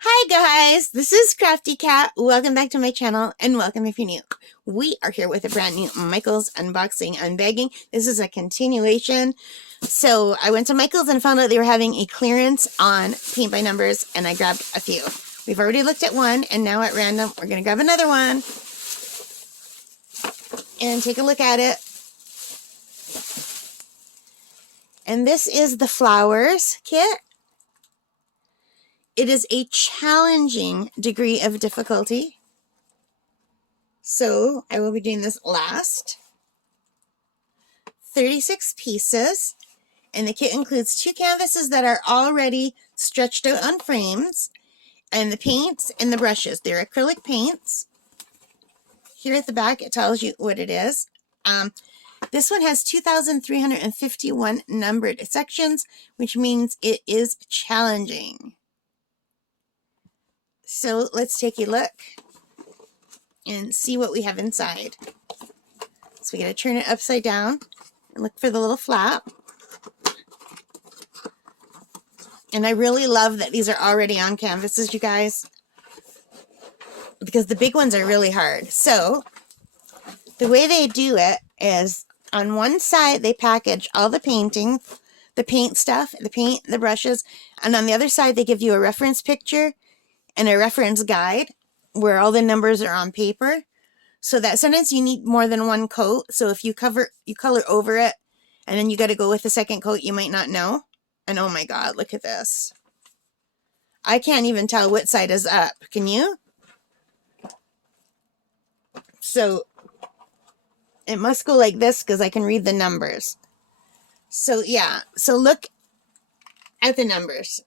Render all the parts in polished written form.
Hi guys, this is Crafty Cat. Welcome back to my channel and welcome if you're new. We are here with a brand new Michael's unboxing unbagging. This is a continuation. So I went to Michael's and found out they were having a clearance on paint by numbers and I grabbed a few. We've already looked at one and now at random we're going to grab another one and take a look at it. And this is the flowers kit. It is a challenging degree of difficulty. So I will be doing this last. 36 pieces. And the kit includes 2 canvases that are already stretched out on frames. And the paints and the brushes. They're acrylic paints. Here at the back it tells you what it is. This one has 2,351 numbered sections, which means it is challenging. So let's take a look and see what we have inside. So we got to turn it upside down and look for the little flap. And I really love that these are already on canvases, you guys, because the big ones are really hard. So the way they do it is on one side they package all the painting, the paint stuff, the paint, the brushes, and on the other side they give you a reference picture and a reference guide where all the numbers are on paper, so that sometimes you need more than one coat. So if you color over it and then you got to go with the second coat, you might not know. And oh my god, look at this. I can't even tell what side is up. Can you? So it must go like this because I can read the numbers. So yeah, so look at the numbers.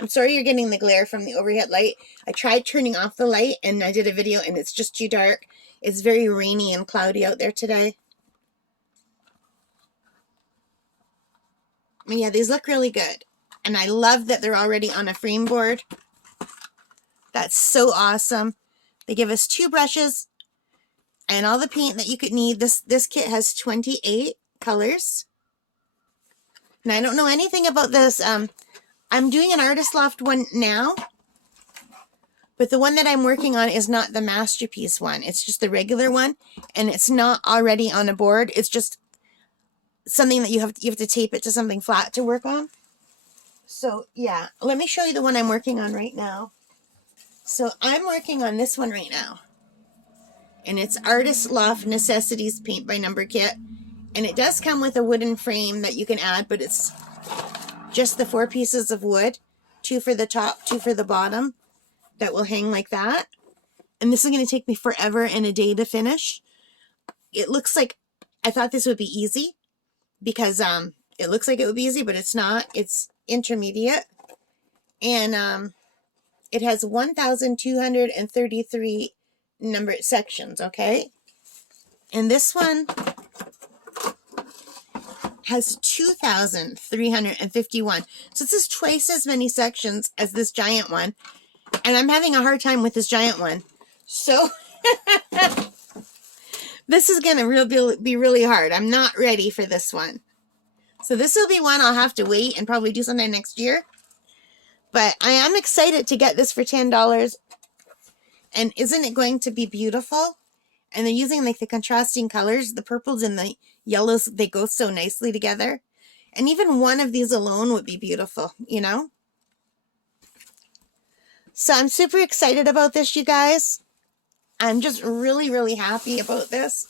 I'm sorry you're getting the glare from the overhead light. I tried turning off the light and I did a video and it's just too dark. It's very rainy and cloudy out there today. I mean, yeah, these look really good. And I love that they're already on a frame board. That's so awesome. They give us 2 brushes and all the paint that you could need. This kit has 28 colors. And I don't know anything about this. I'm doing an Artist Loft one now, but the one that I'm working on is not the masterpiece one. It's just the regular one, and it's not already on a board. It's just something that you have to tape it to something flat to work on. So yeah, let me show you the one I'm working on right now. So I'm working on this one right now, and it's Artist Loft Necessities Paint by Number Kit, and it does come with a wooden frame that you can add, but it's just the 4 pieces of wood, 2 for the top, 2 for the bottom, that will hang like that. And this is going to take me forever and a day to finish. It looks like, I thought this would be easy because it looks like it would be easy, but it's not. It's intermediate. And it has 1,233 numbered sections, okay? And this one has 2,351. So this is twice as many sections as this giant one. And I'm having a hard time with this giant one. So this is going to be really hard. I'm not ready for this one. So this will be one I'll have to wait and probably do sometime next year. But I am excited to get this for $10. And isn't it going to be beautiful? And they're using like the contrasting colors, the purples and the yellows, they go so nicely together. And even one of these alone would be beautiful, you know? So I'm super excited about this, you guys. I'm just really, really happy about this.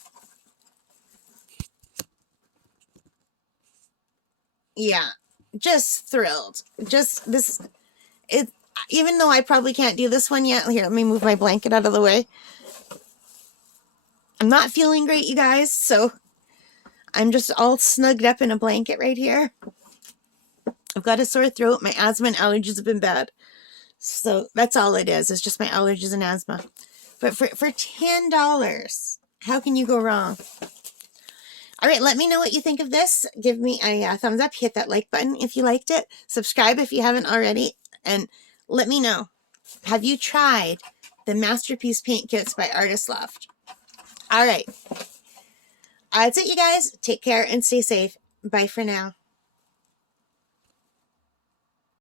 Yeah, just thrilled. Just this, even though I probably can't do this one yet. Here, let me move my blanket out of the way. I'm not feeling great, you guys, so I'm just all snugged up in a blanket right here. I've got a sore throat. My asthma and allergies have been bad. So that's all it is. It's just my allergies and asthma. But for $10, how can you go wrong? All right, let me know what you think of this. Give me a thumbs up. Hit that like button if you liked it. Subscribe if you haven't already. And let me know. Have you tried the Masterpiece Paint Kits by Artist Loft? All right. That's it, you guys. Take care and stay safe. Bye for now.